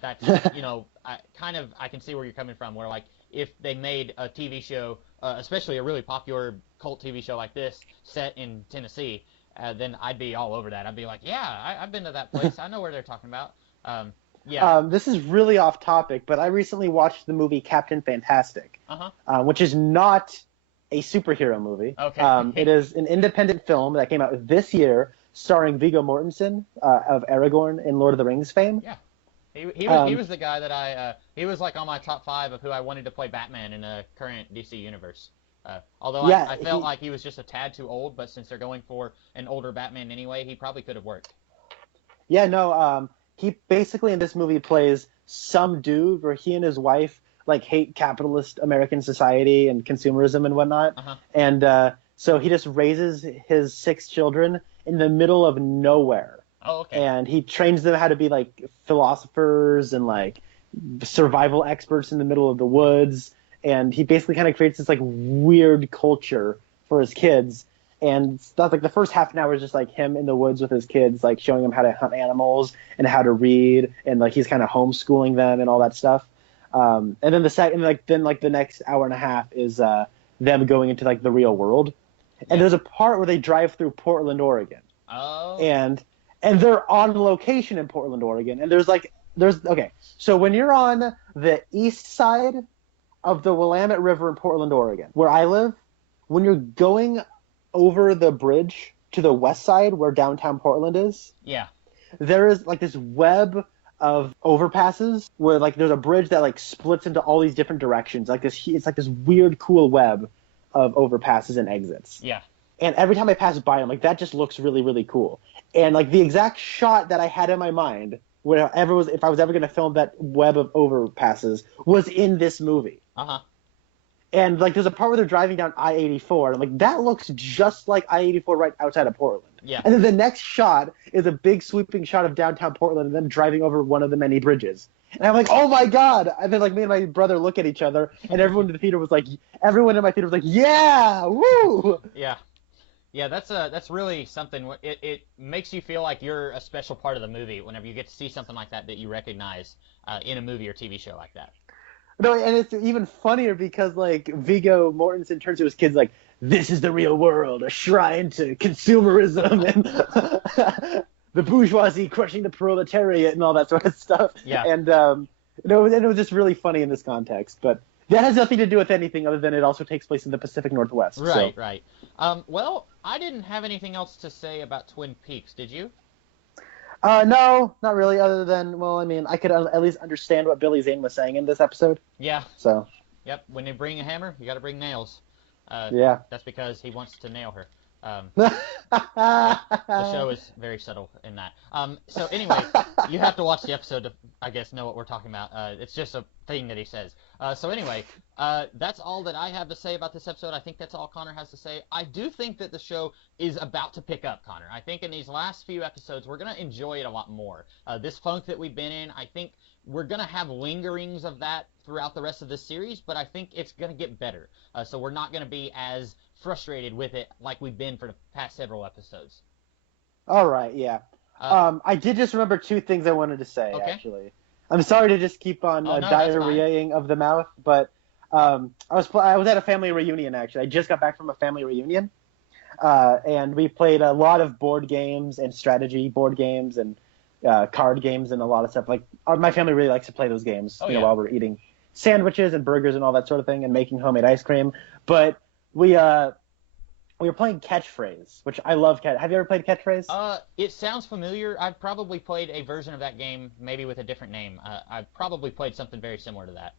that's I can see where you're coming from. Where like if they made a TV show, especially a really popular cult TV show like this, set in Tennessee, then I'd be all over that. I'd be like, yeah, I've been to that place. I know where they're talking about. Yeah. This is really off topic, but I recently watched the movie Captain Fantastic, which is not a superhero movie. Okay. It is an independent film that came out this year, starring Viggo Mortensen of Aragorn in Lord of the Rings fame. Yeah. He was the guy that he was like on my top 5 of who I wanted to play Batman in the current DC universe. Although I felt like he was just a tad too old, but since they're going for an older Batman anyway, he probably could have worked. Yeah, no, he basically in this movie plays some dude where he and his wife like hate capitalist American society and consumerism and whatnot. And so he just raises his 6 children in the middle of nowhere. Oh, okay. And he trains them how to be like philosophers and like survival experts in the middle of the woods. And he basically kind of creates this like weird culture for his kids. And stuff like the first half an hour is just like him in the woods with his kids, like showing them how to hunt animals and how to read, and like he's kind of homeschooling them and all that stuff. And then the next hour and a half is them going into like the real world. And there's a part where they drive through Portland, Oregon. Oh. And they're on location in Portland, Oregon. And okay. So when you're on the east side of the Willamette River in Portland, Oregon, where I live, when you're going over the bridge to the west side where downtown Portland is, there is like this web of overpasses where like there's a bridge that like splits into all these different directions. It's like this weird, cool web of overpasses and exits. Yeah. And every time I pass by, I'm like, that just looks really, really cool. And like the exact shot that I had in my mind, if I was ever going to film that web of overpasses, was in this movie. And like there's a part where they're driving down I-84, and I'm like, that looks just like I-84 right outside of Portland. Yeah. And then the next shot is a big sweeping shot of downtown Portland and them driving over one of the many bridges. And I'm like, oh my God. And then like me and my brother look at each other, and everyone in my theater was like, yeah, woo! Yeah. Yeah, that's really something. It makes you feel like you're a special part of the movie whenever you get to see something like that you recognize in a movie or TV show like that. No, and it's even funnier because like Viggo Mortensen turns to his kids like, this is the real world, a shrine to consumerism and the bourgeoisie crushing the proletariat and all that sort of stuff. Yeah. And it was just really funny in this context, but that has nothing to do with anything other than it also takes place in the Pacific Northwest. Right, right. Well, I didn't have anything else to say about Twin Peaks, did you? No, not really, other than, well, I mean, I could at least understand what Billy Zane was saying in this episode. Yeah. So. Yep, when you bring a hammer, you got to bring nails. Yeah. That's because he wants to nail her. The show is very subtle in that. So anyway, you have to watch the episode to, I guess, know what we're talking about. It's just a thing that he says. So anyway, that's all that I have to say about this episode. I think that's all Connor has to say. I do think that the show is about to pick up, Connor. I think in these last few episodes, we're going to enjoy it a lot more. This funk that we've been in, I think we're going to have lingerings of that throughout the rest of this series, but I think it's going to get better. So we're not going to be as frustrated with it like we've been for the past several episodes. All right, yeah. I did just remember 2 things I wanted to say, actually. I'm sorry to just keep on diarrheaing of the mouth, but I was at a family reunion, actually. I just got back from a family reunion, and we played a lot of board games and strategy board games and card games and a lot of stuff. Like my family really likes to play those games while we're eating sandwiches and burgers and all that sort of thing and making homemade ice cream. But we were playing Catchphrase, which I love. Have you ever played Catchphrase? It sounds familiar. I've probably played a version of that game, maybe with a different name. I've probably played something very similar to that.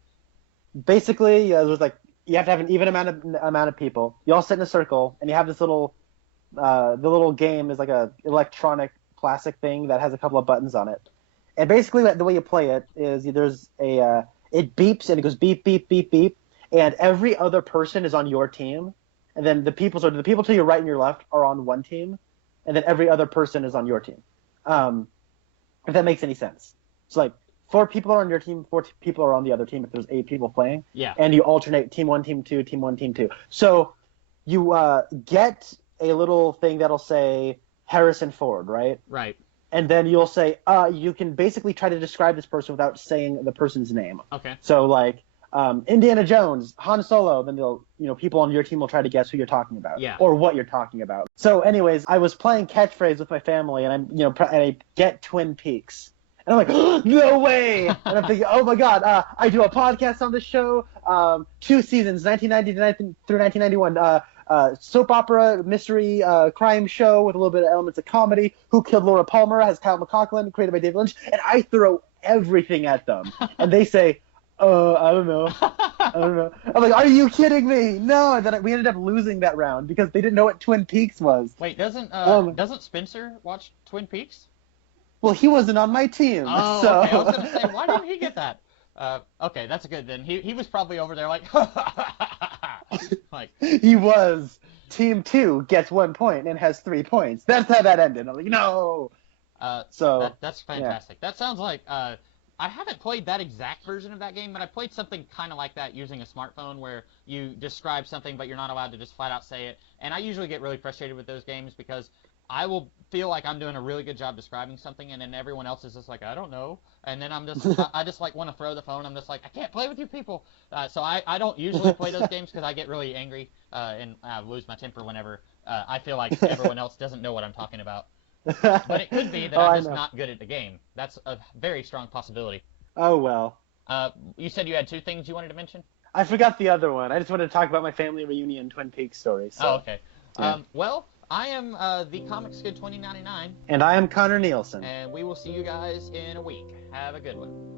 Basically, there's like you have to have an even amount of people. You all sit in a circle, and you have this little the little game is like a electronic plastic thing that has a couple of buttons on it. And basically, the way you play it is there's it beeps and it goes beep beep beep beep, and every other person is on your team, and then the people to your right and your left are on one team, and then every other person is on your team. If that makes any sense. So like 4 people are on your team, 4 people are on the other team if there's 8 people playing. Yeah. And you alternate team 1, team 2, team 1, team 2. So you get a little thing that'll say Harrison Ford, right? Right. And then you'll say, you can basically try to describe this person without saying the person's name. Okay. So like Indiana Jones, Han Solo, then people on your team will try to guess who you're talking about, or what you're talking about. So, anyways, I was playing catchphrase with my family, and I get Twin Peaks, and I'm like, oh, no way! And I'm thinking, oh my god, I do a podcast on this show, 2 seasons, 1990 through 1991. Soap opera, mystery, crime show with a little bit of elements of comedy. Who Killed Laura Palmer has Kyle MacLachlan, created by David Lynch, and I throw everything at them, and they say, I don't know. I'm like, are you kidding me? No. And then we ended up losing that round because they didn't know what Twin Peaks was. Wait, doesn't Spencer watch Twin Peaks? Well, he wasn't on my team. Oh, so. Okay. I was gonna say, why didn't he get that? Okay, that's good then. He was probably over there like, like. He was. Team 2 gets 1 point and has 3 points. That's how that ended. I'm like, no. That's fantastic. Yeah. That sounds like I haven't played that exact version of that game, but I played something kind of like that using a smartphone where you describe something, but you're not allowed to just flat out say it. And I usually get really frustrated with those games because I will feel like I'm doing a really good job describing something, and then everyone else is just like, I don't know. And then I just like want to throw the phone. I'm just like, I can't play with you people. So I don't usually play those games because I get really angry and I lose my temper whenever I feel like everyone else doesn't know what I'm talking about. But it could be that I'm just not good at the game. That's a very strong possibility. Oh, well. You said you had 2 things you wanted to mention? I forgot the other one. I just wanted to talk about my family reunion Twin Peaks story. So. Oh, okay. Yeah. Well, I am the Comics Kid 2099. And I am Connor Nielsen. And we will see you guys in a week. Have a good one.